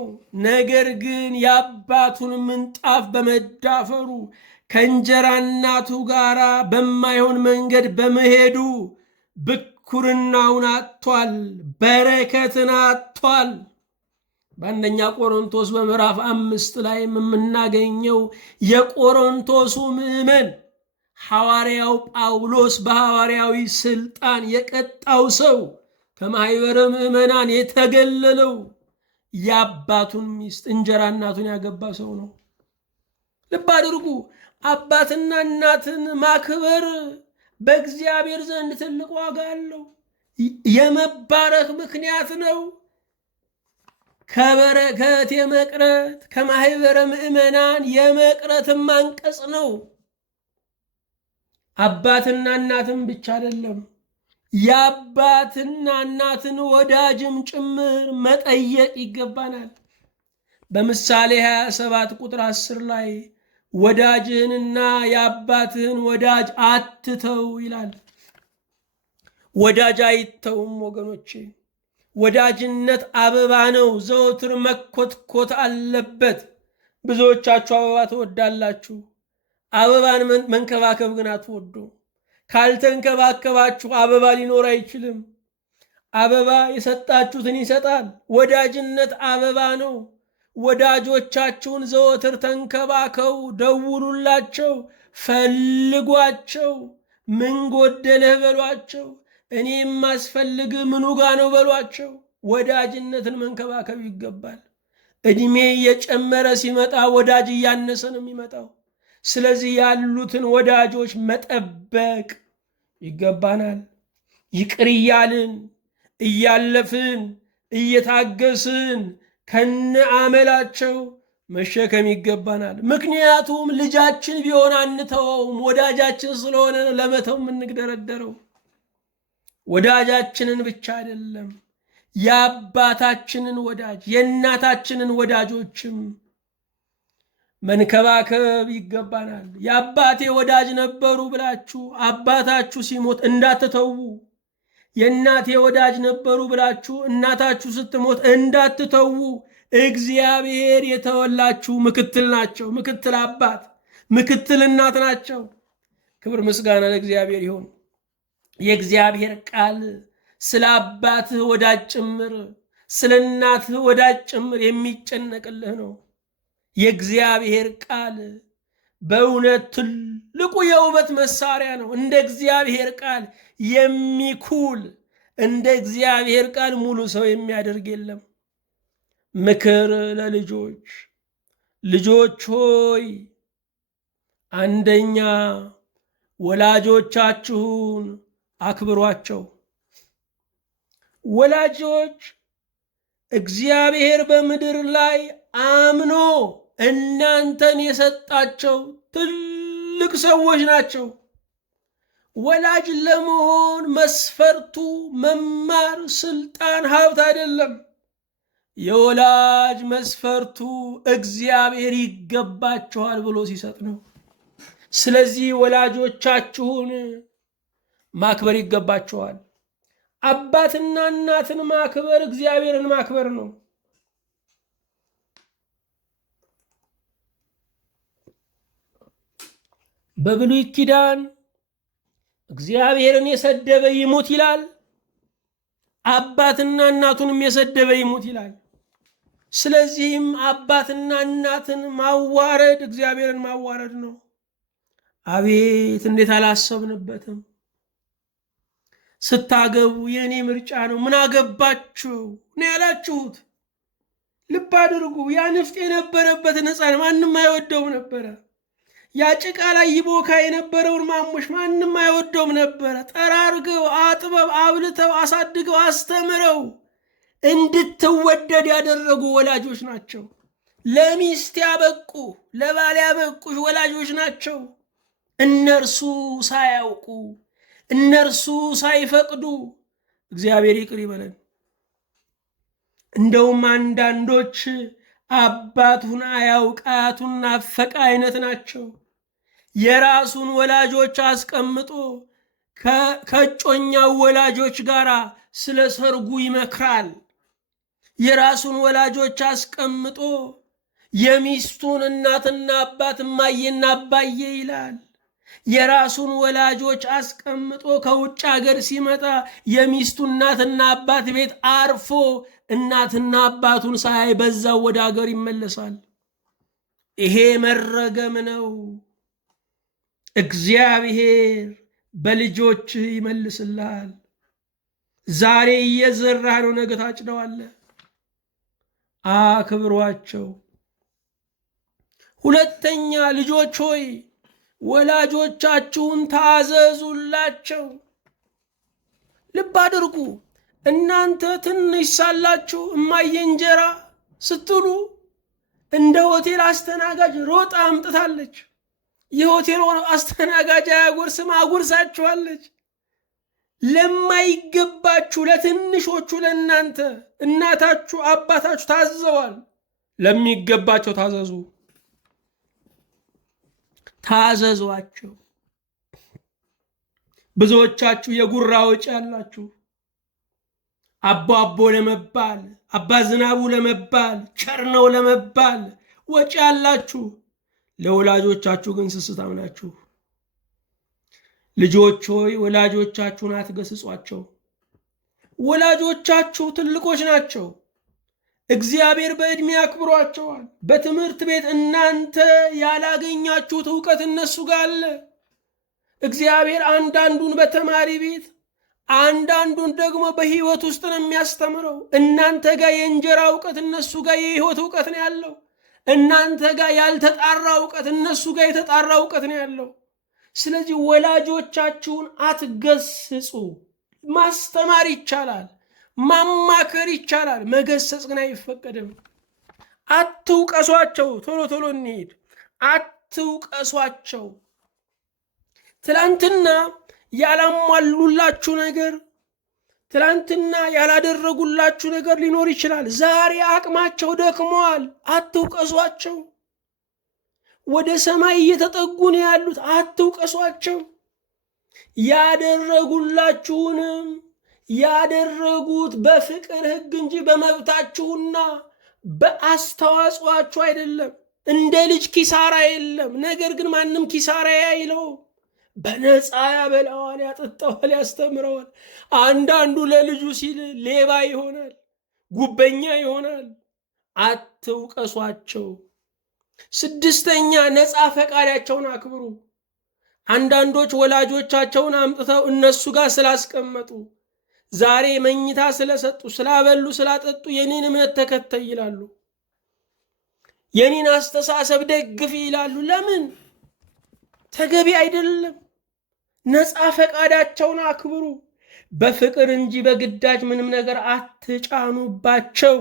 ነገር ግን የአባቱን ምንጣፍ በመዳፈሩ ከእንጀራ እናቱ ጋር በማይሆን መንገድ በመሄዱ ብኩርናውን አጥቷል፣ በረከትን አጥቷል። በአንደኛ ቆሮንቶስ በምዕራፍ 5 ላይ የምናገኘው የቆሮንቶሱ ምዕመን ሐዋርያው ጳውሎስ በሐዋርያዊ ስልጣን የቀጣው ሰው ከማኅበረ ምዕመናን የተገለለው የአባቱን ሚስት እንጀራ እናቱን ያገባ ሰው ነው። ልብ አድርጉ። አባትና እናትን ማክበር በእግዚአብሔር ዘንድ ትልቅ ዋጋ አለው። የመባረክ ምክንያት ነው። ከበረከት የመቅረት ከማኅበረ ምዕመናን የመቅረትም አንቀጽ ነው። አባትና እናትን ብቻ አይደለም፣ የአባትና እናትን ወዳጅም ጭምር መጠየቅ ይገባናል። በምሳሌ 27 ቁጥር 10 ላይ ወዳጅህንና የአባትህን ወዳጅ አትተው ይላል። ወዳጅ አይተውም ወገኖቼ። ወዳጅነት አበባ ነው፣ ዘወትር መኮትኮት አለበት። ብዙዎቻችሁ አበባ ትወዳላችሁ፣ አበባን መንከባከብ ግን አትወዱ። ካልተንከባከባችሁ አበባ ሊኖር አይችልም። አበባ የሰጣችሁትን ይሰጣል። ወዳጅነት አበባ ነው። ወዳጆቻችሁን ዘወትር ተንከባከቡ፣ ደውሉላቸው፣ ፈልጓቸው፣ ምን ጎደለህ በሏቸው፣ እኔ የማስፈልግ ምኑ ጋ ነው በሏቸው። ወዳጅነትን መንከባከብ ይገባል። ዕድሜ እየጨመረ ሲመጣ ወዳጅ እያነሰ ነው የሚመጣው። ስለዚህ ያሉትን ወዳጆች መጠበቅ ይገባናል። ይቅር እያልን እያለፍን እየታገስን ከነ አመላቸው መሸከም ይገባናል። ምክንያቱም ልጃችን ቢሆን አንተወውም፣ ወዳጃችን ስለሆነ ለመተው የምንግደረደረው። ወዳጃችንን ብቻ አይደለም፣ የአባታችንን ወዳጅ የእናታችንን ወዳጆችም መንከባከብ ይገባናል። የአባቴ ወዳጅ ነበሩ ብላችሁ አባታችሁ ሲሞት እንዳትተዉ። የእናቴ ወዳጅ ነበሩ ብላችሁ እናታችሁ ስትሞት እንዳትተዉ። እግዚአብሔር የተወላችሁ ምክትል ናቸው። ምክትል አባት፣ ምክትል እናት ናቸው። ክብር ምስጋና ለእግዚአብሔር ይሁን። የእግዚአብሔር ቃል ስለ አባትህ ወዳጅ ጭምር ስለ እናትህ ወዳጅ ጭምር የሚጨነቅልህ ነው። የእግዚአብሔር ቃል በእውነት ትልቁ የውበት መሳሪያ ነው። እንደ እግዚአብሔር ቃል የሚኩል እንደ እግዚአብሔር ቃል ሙሉ ሰው የሚያደርግ የለም። ምክር ለልጆች። ልጆች ሆይ አንደኛ ወላጆቻችሁን አክብሯቸው። ወላጆች እግዚአብሔር በምድር ላይ አምኖ እናንተን የሰጣቸው ትልቅ ሰዎች ናቸው። ወላጅ ለመሆን መስፈርቱ መማር፣ ስልጣን፣ ሀብት አይደለም። የወላጅ መስፈርቱ እግዚአብሔር ይገባችኋል ብሎ ሲሰጥ ነው። ስለዚህ ወላጆቻችሁን ማክበር ይገባችኋል። አባትና እናትን ማክበር እግዚአብሔርን ማክበር ነው። በብሉይ ኪዳን እግዚአብሔርን የሰደበ ይሙት ይላል። አባትና እናቱንም የሰደበ ይሙት ይላል። ስለዚህም አባትና እናትን ማዋረድ እግዚአብሔርን ማዋረድ ነው። አቤት እንዴት አላሰብንበትም! ስታገቡ የእኔ ምርጫ ነው ምን አገባችሁ ነው ያላችሁት። ልብ አድርጉ። ያ ንፍጥ የነበረበትን ሕፃን ማንም አይወደውም ነበረ። ያ ጭቃ ላይ ይቦካ የነበረውን ማሙሽ ማንም አይወደውም ነበረ። ጠራርገው አጥበው አብልተው አሳድገው አስተምረው እንድትወደድ ያደረጉ ወላጆች ናቸው። ለሚስት ያበቁ ለባል ያበቁ ወላጆች ናቸው። እነርሱ ሳያውቁ እነርሱ ሳይፈቅዱ እግዚአብሔር ይቅር ይበለን። እንደውም አንዳንዶች አባቱን አያውቅ አያቱን ናፈቀ አይነት ናቸው። የራሱን ወላጆች አስቀምጦ ከእጮኛው ወላጆች ጋር ስለ ሰርጉ ይመክራል። የራሱን ወላጆች አስቀምጦ የሚስቱን እናትና አባት እማዬና አባዬ ይላል። የራሱን ወላጆች አስቀምጦ ከውጭ ሀገር ሲመጣ የሚስቱ እናትና አባት ቤት አርፎ እናትና አባቱን ሳያይ በዛው ወደ ሀገር ይመለሳል። ይሄ መረገም ነው። እግዚአብሔር በልጆችህ ይመልስልሃል። ዛሬ እየዘራህ ነው፣ ነገ ታጭደዋለህ። አክብሯቸው። ሁለተኛ፣ ልጆች ሆይ ወላጆቻችሁን ታዘዙላቸው። ልብ አድርጉ። እናንተ ትንሽ ሳላችሁ እማዬ እንጀራ ስትሉ እንደ ሆቴል አስተናጋጅ ሮጣ አምጥታለች። የሆቴል አስተናጋጅ አያጎርስም፣ አጉርሳችኋለች። ለማይገባችሁ ለትንሾቹ ለእናንተ እናታችሁ አባታችሁ ታዘዋል። ለሚገባቸው ታዘዙ፣ ታዘዟቸው። ብዙዎቻችሁ የጉራ ወጪ ያላችሁ አቦ አቦ ለመባል አባ ዝናቡ ለመባል ቸርነው ለመባል ወጪ ያላችሁ፣ ለወላጆቻችሁ ግን ስስታም ናችሁ። ልጆች ሆይ ወላጆቻችሁን አትገስጿቸው። ወላጆቻችሁ ትልቆች ናቸው። እግዚአብሔር በዕድሜ ያክብሯቸዋል። በትምህርት ቤት እናንተ ያላገኛችሁት እውቀት እነሱ ጋር አለ። እግዚአብሔር አንዳንዱን በተማሪ ቤት አንዳንዱን ደግሞ በህይወት ውስጥ ነው የሚያስተምረው። እናንተ ጋር የእንጀራ እውቀት እነሱ ጋር የህይወት እውቀት ነው ያለው። እናንተ ጋር ያልተጣራ እውቀት እነሱ ጋር የተጣራ እውቀት ነው ያለው። ስለዚህ ወላጆቻችሁን አትገስጹ። ማስተማር ይቻላል፣ ማማከር ይቻላል፣ መገሰጽ ግን አይፈቀድም። አትውቀሷቸው። ቶሎ ቶሎ እንሂድ። አትውቀሷቸው። ትላንትና ያላሟሉላችሁ ነገር፣ ትላንትና ያላደረጉላችሁ ነገር ሊኖር ይችላል። ዛሬ አቅማቸው ደክመዋል። አትውቀሷቸው። ወደ ሰማይ እየተጠጉ ነው ያሉት። አትውቀሷቸው። ያደረጉላችሁንም ያደረጉት በፍቅር ሕግ እንጂ በመብታችሁና በአስተዋጽኦአችሁ አይደለም። እንደ ልጅ ኪሳራ የለም። ነገር ግን ማንም ኪሳራ አይለው። በነፃ ያበላዋል፣ ያጠጣዋል፣ ያስተምረዋል። አንዳንዱ ለልጁ ሲል ሌባ ይሆናል፣ ጉበኛ ይሆናል። አትውቀሷቸው። ስድስተኛ፣ ነፃ ፈቃዳቸውን አክብሩ። አንዳንዶች ወላጆቻቸውን አምጥተው እነሱ ጋር ስላስቀመጡ፣ ዛሬ መኝታ ስለሰጡ፣ ስላበሉ፣ ስላጠጡ የኔን እምነት ተከታይ ይላሉ። የኔን አስተሳሰብ ደግፍ ይላሉ። ለምን? ተገቢ አይደለም። ነፃ ፈቃዳቸውን አክብሩ። በፍቅር እንጂ በግዳጅ ምንም ነገር አትጫኑባቸው።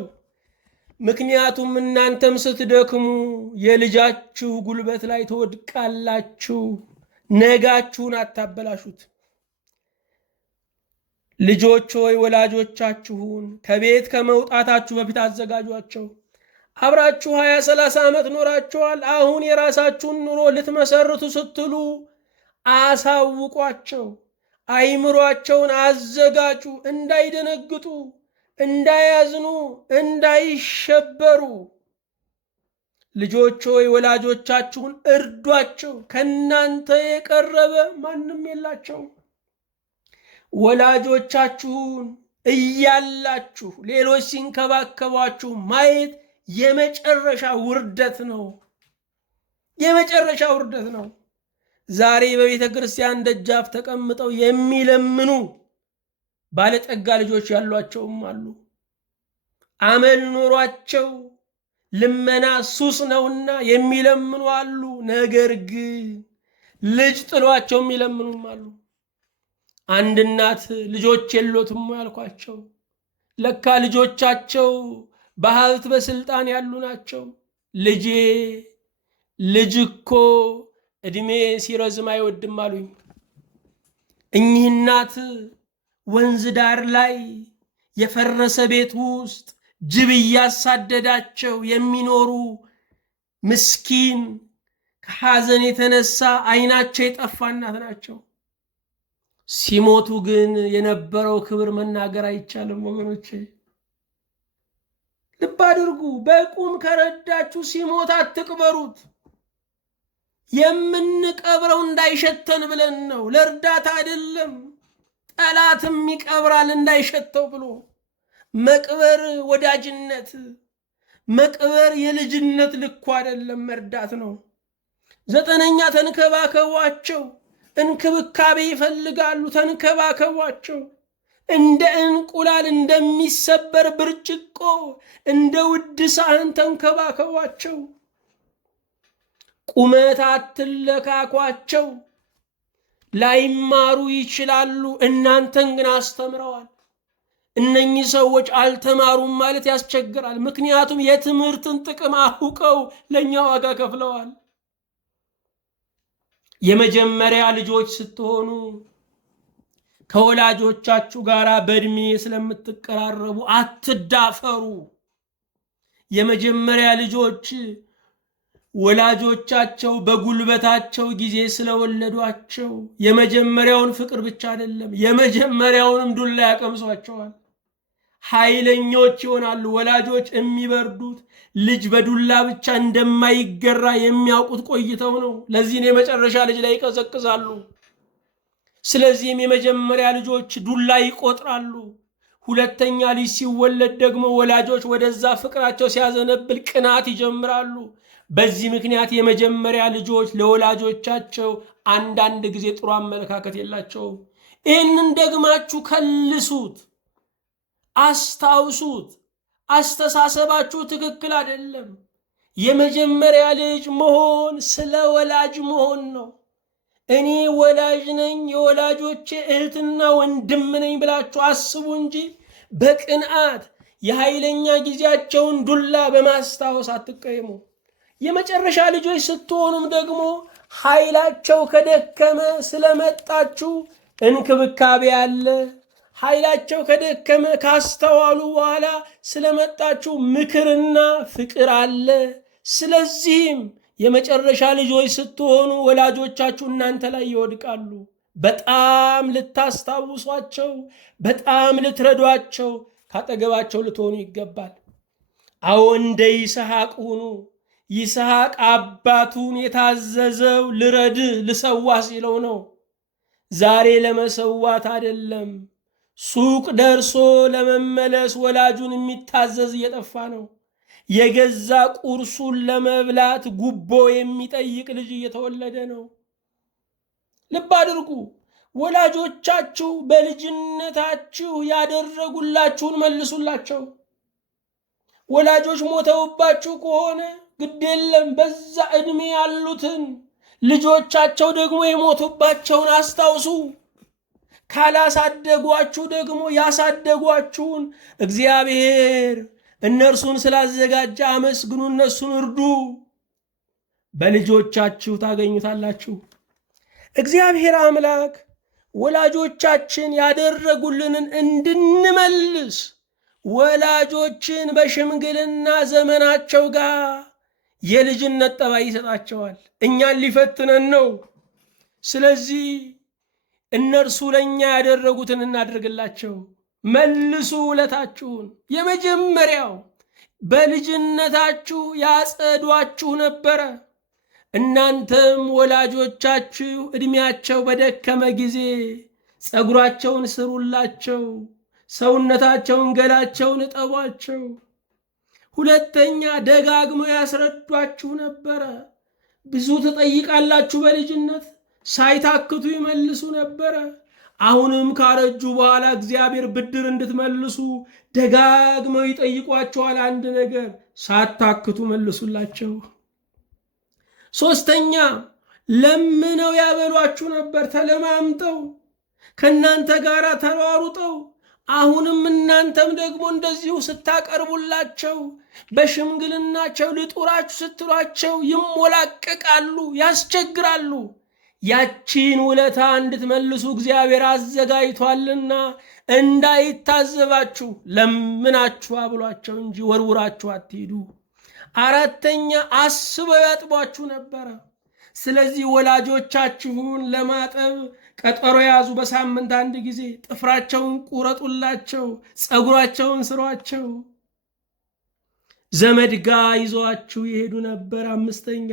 ምክንያቱም እናንተም ስትደክሙ የልጃችሁ ጉልበት ላይ ትወድቃላችሁ። ነጋችሁን አታበላሹት። ልጆች ሆይ ወላጆቻችሁን ከቤት ከመውጣታችሁ በፊት አዘጋጇቸው። አብራችሁ 20-30 ዓመት ኖራችኋል። አሁን የራሳችሁን ኑሮ ልትመሰርቱ ስትሉ አሳውቋቸው። አይምሯቸውን አዘጋጁ። እንዳይደነግጡ፣ እንዳያዝኑ፣ እንዳይሸበሩ። ልጆች ሆይ ወላጆቻችሁን እርዷቸው። ከእናንተ የቀረበ ማንም የላቸው። ወላጆቻችሁን እያላችሁ ሌሎች ሲንከባከቧችሁ ማየት የመጨረሻ ውርደት ነው። የመጨረሻ ውርደት ነው። ዛሬ በቤተ ክርስቲያን ደጃፍ ተቀምጠው የሚለምኑ ባለጠጋ ልጆች ያሏቸውም አሉ። አመል ኖሯቸው ልመና ሱስ ነውና የሚለምኑ አሉ። ነገር ግን ልጅ ጥሏቸው የሚለምኑም አሉ። አንድ እናት ልጆች የሎትም ያልኳቸው፣ ለካ ልጆቻቸው በሀብት በስልጣን ያሉ ናቸው። ልጅ እኮ እድሜ ሲረዝም አይወድም አሉኝ። እኚህ እናት ወንዝ ዳር ላይ የፈረሰ ቤት ውስጥ ጅብ እያሳደዳቸው የሚኖሩ ምስኪን፣ ከሐዘን የተነሳ አይናቸው የጠፋ እናት ናቸው። ሲሞቱ ግን የነበረው ክብር መናገር አይቻልም ወገኖቼ። ልብ አድርጉ። በቁም ከረዳችሁ ሲሞት አትቅበሩት። የምንቀብረው እንዳይሸተን ብለን ነው፣ ለእርዳታ አይደለም። ጠላትም ይቀብራል እንዳይሸተው ብሎ። መቅበር ወዳጅነት፣ መቅበር የልጅነት ልኩ አይደለም፣ መርዳት ነው። 9ኛ ተንከባከቧቸው። እንክብካቤ ይፈልጋሉ፣ ተንከባከቧቸው። እንደ እንቁላል እንደሚሰበር ብርጭቆ፣ እንደ ውድ ሳህን ተንከባከቧቸው። ቁመት አትለካኳቸው። ላይማሩ ይችላሉ፣ እናንተን ግን አስተምረዋል። እነኚህ ሰዎች አልተማሩም ማለት ያስቸግራል። ምክንያቱም የትምህርትን ጥቅም አውቀው ለእኛ ዋጋ ከፍለዋል። የመጀመሪያ ልጆች ስትሆኑ ከወላጆቻችሁ ጋር በእድሜ ስለምትቀራረቡ አትዳፈሩ። የመጀመሪያ ልጆች ወላጆቻቸው በጉልበታቸው ጊዜ ስለወለዷቸው የመጀመሪያውን ፍቅር ብቻ አይደለም የመጀመሪያውንም ዱላ ያቀምሷቸዋል። ኃይለኞች ይሆናሉ። ወላጆች የሚበርዱት ልጅ በዱላ ብቻ እንደማይገራ የሚያውቁት ቆይተው ነው። ለዚህ የመጨረሻ ልጅ ላይ ይቀዘቅዛሉ። ስለዚህም የመጀመሪያ ልጆች ዱላ ይቆጥራሉ። ሁለተኛ ልጅ ሲወለድ ደግሞ ወላጆች ወደዛ ፍቅራቸው ሲያዘነብል ቅናት ይጀምራሉ። በዚህ ምክንያት የመጀመሪያ ልጆች ለወላጆቻቸው አንዳንድ ጊዜ ጥሩ አመለካከት የላቸውም። ይህንን ደግማችሁ ከልሱት፣ አስታውሱት። አስተሳሰባችሁ ትክክል አይደለም። የመጀመሪያ ልጅ መሆን ስለ ወላጅ መሆን ነው። እኔ ወላጅ ነኝ፣ የወላጆቼ እህትና ወንድም ነኝ ብላችሁ አስቡ እንጂ በቅንዓት የኃይለኛ ጊዜያቸውን ዱላ በማስታወስ አትቀየሙ። የመጨረሻ ልጆች ስትሆኑም ደግሞ ኃይላቸው ከደከመ ስለመጣችሁ እንክብካቤ አለ። ኃይላቸው ከደከመ ካስተዋሉ በኋላ ስለመጣችሁ ምክርና ፍቅር አለ። ስለዚህም የመጨረሻ ልጆች ስትሆኑ ወላጆቻችሁ እናንተ ላይ ይወድቃሉ። በጣም ልታስታውሷቸው፣ በጣም ልትረዷቸው፣ ካጠገባቸው ልትሆኑ ይገባል። አዎ እንደ ይስሐቅ ሁኑ። ይስሐቅ አባቱን የታዘዘው ልረድህ ልሰዋ ሲለው ነው። ዛሬ ለመሰዋት አይደለም፣ ሱቅ ደርሶ ለመመለስ ወላጁን የሚታዘዝ እየጠፋ ነው። የገዛ ቁርሱን ለመብላት ጉቦ የሚጠይቅ ልጅ እየተወለደ ነው። ልብ አድርጉ። ወላጆቻችሁ በልጅነታችሁ ያደረጉላችሁን መልሱላቸው። ወላጆች ሞተውባችሁ ከሆነ ግድ የለም፣ በዛ ዕድሜ ያሉትን ልጆቻቸው ደግሞ የሞቱባቸውን አስታውሱ። ካላሳደጓችሁ ደግሞ ያሳደጓችሁን እግዚአብሔር እነርሱን ስላዘጋጀ አመስግኑ፣ እነሱን እርዱ። በልጆቻችሁ ታገኙታላችሁ። እግዚአብሔር አምላክ ወላጆቻችን ያደረጉልንን እንድንመልስ ወላጆችን በሽምግልና ዘመናቸው ጋር የልጅነት ጠባይ ይሰጣቸዋል። እኛን ሊፈትነን ነው። ስለዚህ እነርሱ ለእኛ ያደረጉትን እናደርግላቸው። መልሱ ውለታችሁን። የመጀመሪያው በልጅነታችሁ ያጸዷችሁ ነበረ። እናንተም ወላጆቻችሁ ዕድሜያቸው በደከመ ጊዜ ፀጉራቸውን ስሩላቸው፣ ሰውነታቸውን፣ ገላቸውን እጠቧቸው። ሁለተኛ ደጋግመው ያስረዷችሁ ነበረ። ብዙ ትጠይቃላችሁ። በልጅነት ሳይታክቱ ይመልሱ ነበረ። አሁንም ካረጁ በኋላ እግዚአብሔር ብድር እንድትመልሱ ደጋግመው ይጠይቋቸዋል። አንድ ነገር ሳታክቱ መልሱላቸው። ሶስተኛ ለምነው ያበሏችሁ ነበር። ተለማምጠው ከእናንተ ጋር ተሯሩጠው። አሁንም እናንተም ደግሞ እንደዚሁ ስታቀርቡላቸው በሽምግልናቸው ልጡራችሁ ስትሏቸው ይሞላቀቃሉ፣ ያስቸግራሉ። ያቺን ውለታ እንድትመልሱ እግዚአብሔር አዘጋጅቷልና እንዳይታዘባችሁ ለምናችሁ አብሏቸው እንጂ ወርውራችሁ አትሂዱ። አራተኛ አስበው ያጥቧችሁ ነበረ። ስለዚህ ወላጆቻችሁን ለማጠብ ቀጠሮ ያዙ። በሳምንት አንድ ጊዜ ጥፍራቸውን ቁረጡላቸው፣ ፀጉራቸውን ስሯቸው። ዘመድ ጋር ይዘዋችሁ ይሄዱ ነበር። አምስተኛ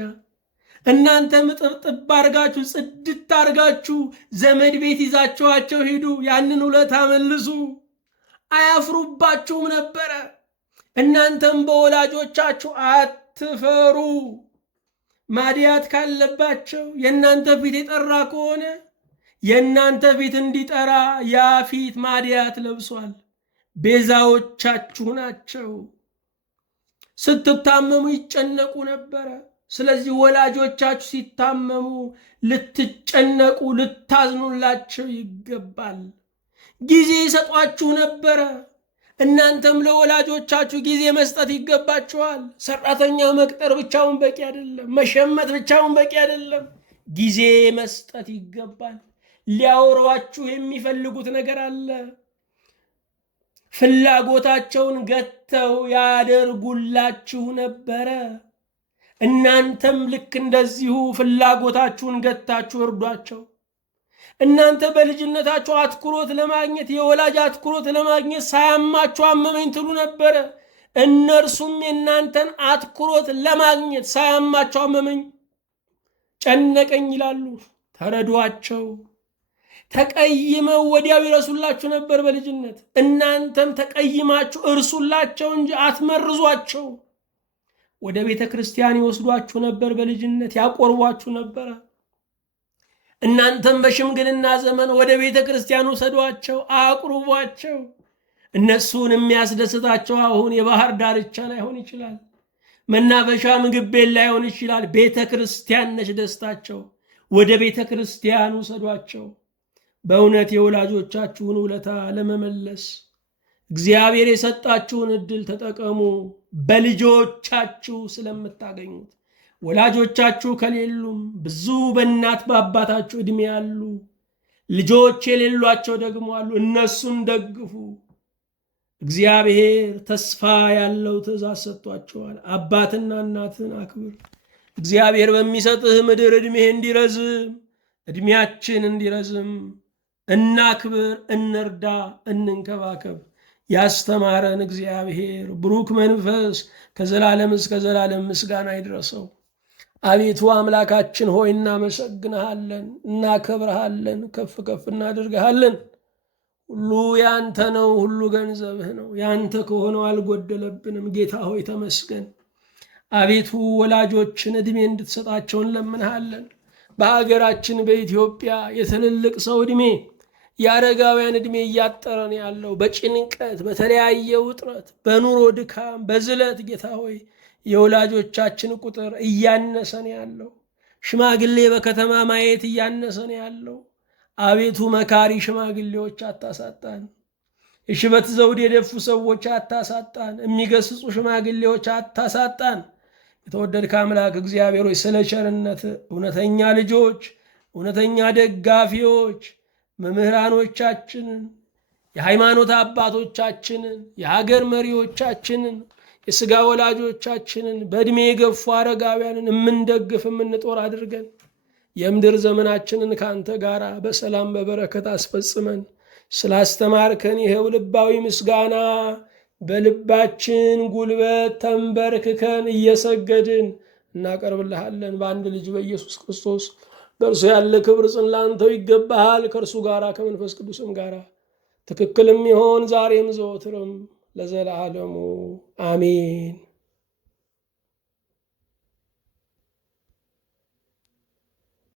እናንተ ምጥብጥብ አርጋችሁ ጽድት አርጋችሁ ዘመድ ቤት ይዛችኋቸው ሂዱ። ያንን ውለታ መልሱ። አያፍሩባችሁም ነበረ። እናንተም በወላጆቻችሁ አትፈሩ። ማዲያት ካለባቸው የእናንተ ፊት የጠራ ከሆነ የእናንተ ፊት እንዲጠራ ያ ፊት ማዲያት ለብሷል። ቤዛዎቻችሁ ናቸው። ስትታመሙ ይጨነቁ ነበረ። ስለዚህ ወላጆቻችሁ ሲታመሙ ልትጨነቁ ልታዝኑላቸው ይገባል። ጊዜ ይሰጧችሁ ነበረ። እናንተም ለወላጆቻችሁ ጊዜ መስጠት ይገባችኋል። ሰራተኛ መቅጠር ብቻውን በቂ አይደለም። መሸመት ብቻውን በቂ አይደለም። ጊዜ መስጠት ይገባል። ሊያወሯችሁ የሚፈልጉት ነገር አለ። ፍላጎታቸውን ገተው ያደርጉላችሁ ነበረ። እናንተም ልክ እንደዚሁ ፍላጎታችሁን ገታችሁ እርዷቸው። እናንተ በልጅነታችሁ አትኩሮት ለማግኘት የወላጅ አትኩሮት ለማግኘት ሳያማችሁ አመመኝ ትሉ ነበረ። እነርሱም የእናንተን አትኩሮት ለማግኘት ሳያማችሁ አመመኝ ጨነቀኝ ይላሉ። ተረዷቸው። ተቀይመው ወዲያው ይረሱላችሁ ነበር በልጅነት። እናንተም ተቀይማችሁ እርሱላቸው እንጂ አትመርዟቸው። ወደ ቤተ ክርስቲያን ይወስዷችሁ ነበር በልጅነት፣ ያቆርቧችሁ ነበረ። እናንተም በሽምግልና ዘመን ወደ ቤተ ክርስቲያን ውሰዷቸው፣ አቁርቧቸው። እነሱን የሚያስደስታቸው አሁን የባህር ዳርቻ ላይሆን ይችላል፣ መናፈሻ ምግብ ቤት ላይሆን ይችላል። ቤተ ክርስቲያን ነች ደስታቸው። ወደ ቤተ ክርስቲያን ውሰዷቸው። በእውነት የወላጆቻችሁን ውለታ ለመመለስ እግዚአብሔር የሰጣችሁን ዕድል ተጠቀሙ። በልጆቻችሁ ስለምታገኙት ወላጆቻችሁ ከሌሉም ብዙ በእናት በአባታችሁ ዕድሜ ያሉ ልጆች የሌሏቸው ደግሞ አሉ። እነሱን ደግፉ። እግዚአብሔር ተስፋ ያለው ትእዛዝ ሰጥቷቸዋል። አባትና እናትን አክብር። እግዚአብሔር በሚሰጥህ ምድር ዕድሜህ እንዲረዝም ዕድሜያችን እንዲረዝም እናክብር፣ እንርዳ፣ እንንከባከብ። ያስተማረን እግዚአብሔር ብሩክ መንፈስ ከዘላለም እስከ ዘላለም ምስጋና ይድረሰው። አቤቱ አምላካችን ሆይ እናመሰግንሃለን፣ እናከብረሃለን፣ ከፍ ከፍ እናደርግሃለን። ሁሉ ያንተ ነው፣ ሁሉ ገንዘብህ ነው። ያንተ ከሆነው አልጎደለብንም። ጌታ ሆይ ተመስገን። አቤቱ ወላጆችን ዕድሜ እንድትሰጣቸው እንለምንሃለን። በሀገራችን በኢትዮጵያ የትልልቅ ሰው ዕድሜ የአረጋውያን ዕድሜ እያጠረን ያለው በጭንቀት በተለያየ ውጥረት በኑሮ ድካም በዝለት ጌታ ሆይ የወላጆቻችን ቁጥር እያነሰን ያለው ሽማግሌ በከተማ ማየት እያነሰን ያለው አቤቱ መካሪ ሽማግሌዎች አታሳጣን። የሽበት ዘውድ የደፉ ሰዎች አታሳጣን። የሚገስጹ ሽማግሌዎች አታሳጣን። የተወደድከ አምላክ እግዚአብሔር ሆይ ስለ ቸርነት እውነተኛ ልጆች፣ እውነተኛ ደጋፊዎች መምህራኖቻችንን፣ የሃይማኖት አባቶቻችንን፣ የሀገር መሪዎቻችንን፣ የሥጋ ወላጆቻችንን፣ በዕድሜ የገፉ አረጋውያንን የምንደግፍ የምንጦር አድርገን የምድር ዘመናችንን ከአንተ ጋር በሰላም በበረከት አስፈጽመን። ስላስተማርከን ይኸው ልባዊ ምስጋና በልባችን ጉልበት ተንበርክከን እየሰገድን እናቀርብልሃለን። በአንድ ልጅ በኢየሱስ ክርስቶስ በእርሱ ያለ ክብር ጽን ላንተው ይገባሃል። ከእርሱ ጋር ከመንፈስ ቅዱስም ጋር ትክክልም ይሆን ዛሬም ዘወትርም ለዘላለሙ አሜን።